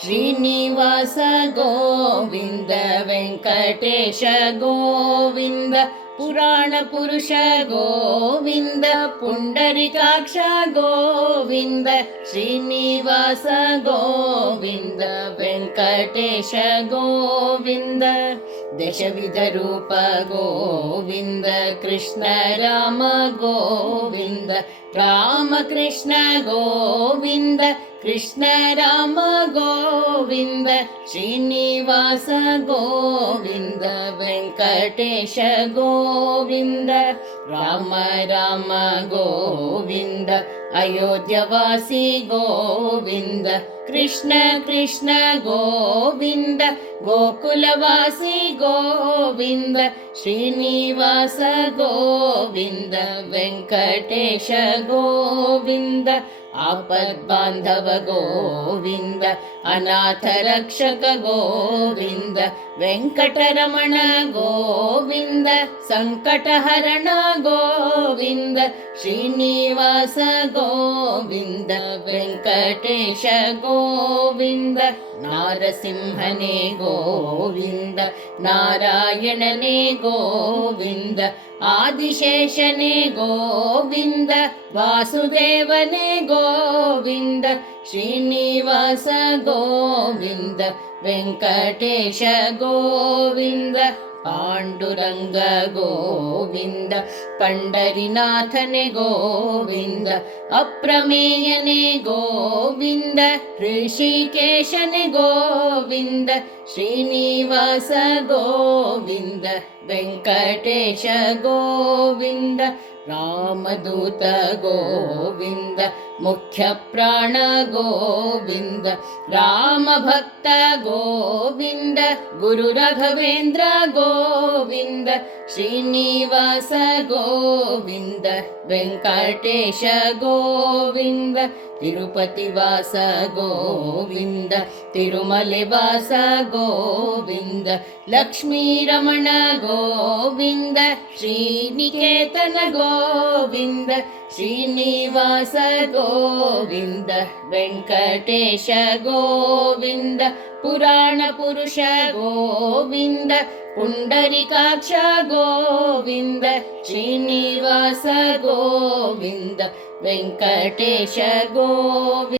ಶ್ರೀನಿವಾಸ ಗೋವಿಂದ ವೆಂಕಟೇಶ ಗೋವಿಂದ ಪುರಾಣ ಪುರುಷ ಗೋವಿಂದ ಪುಂಡರಿಕಾಕ್ಷ ಗೋವಿಂದ ಶ್ರೀನಿವಾಸ ಗೋವಿಂದ ವೆಂಕಟೇಶ ಗೋವಿಂದ ದಶವಿಧ ರೂಪ ಗೋವಿಂದ ಕೃಷ್ಣ ರಾಮ ಗೋವಿಂದ ರಾಮ ಕೃಷ್ಣ ಗೋವಿಂದ ಕೃಷ್ಣ ರಾಮ ಗೋವಿಂದ ಶ್ರೀನಿವಾಸ ಗೋವಿಂದ ವೆಂಕಟೇಶ ಗೋವಿಂದ ರಾಮ ರಾಮ ಗೋವಿಂದ ಅಯೋಧ್ಯವಾಸಿ ಗೋವಿಂದ ಕೃಷ್ಣ ಕೃಷ್ಣ ಗೋವಿಂದ ಗೋಕುಲವಾಸಿ ಗೋವಿಂದ ಶ್ರೀನಿವಾಸ ಗೋವಿಂದ ವೆಂಕಟೇಶ ಗೋವಿಂದ ಆಪದ್ಬಾಂಧವ ಗೋವಿಂದ ಅನಾಥ ರಕ್ಷಕ ಗೋವಿಂದ ವೆಂಕಟರಮಣ ಗೋವಿಂದ ಸಂಕಟಹರಣ ಗೋವಿಂದ ಶ್ರೀನಿವಾಸ ಗೋವಿಂದ ವೆಂಕಟೇಶ ಗೋವಿಂದ ನಾರಸಿಂಹನೇ ಗೋವಿಂದ ನಾರಾಯಣನೇ ಗೋವಿಂದ ಆದಿಶೇಷನೇ ಗೋವಿಂದ ವಾಸುದೇವನೇ ಗೋವಿಂದ ಶ್ರೀನಿವಾಸ ಗೋವಿಂದ ವೆಂಕಟೇಶ ಗೋವಿಂದ ಪಾಂಡುರಂಗ ಗೋವಿಂದ ಪಂಡರಿನಾಥನೆ ಗೋವಿಂದ ಅಪ್ರಮೇಯನೆ ಗೋವಿಂದ ಋಷಿಕೇಶನೆ ಗೋವಿಂದ ಶ್ರೀನಿವಾಸ ಗೋವಿಂದ ವೆಂಕಟೇಶ ಗೋವಿಂದ ರಾಮದೂತ ಗೋವಿಂದ ಮುಖ್ಯ ಪ್ರಾಣ ಗೋವಿಂದ ರಾಮ ಭಕ್ತ ಗೋವಿಂದ ಗುರು ರಾಘವೇಂದ್ರ ಗೋವಿಂದ ಶ್ರೀನಿವಾಸ ಗೋವಿಂದ ವೆಂಕಟೇಶ ಗೋವಿಂದ ತಿರುಪತಿ ವಾಸ ಗೋವಿಂದ ತಿರುಮಲೆ ವಾಸ ಗೋವಿಂದ ಲಕ್ಷ್ಮೀ ರಮಣ ಗೋವಿಂದ ಶ್ರೀನಿಕೇತನ ಗೋವಿಂದ ಶ್ರೀನಿವಾಸ ಗೋವಿಂದ ವೆಂಕಟೇಶ ಗೋವಿಂದ ಪುರಾಣ ಪುರುಷ ಗೋವಿಂದ ಪುಂಡರಿಕಾಕ್ಷ ಗೋವಿಂದ ಶ್ರೀನಿವಾಸ ಗೋವಿಂದ ವೆಂಕಟೇಶ ಗೋವಿಂದ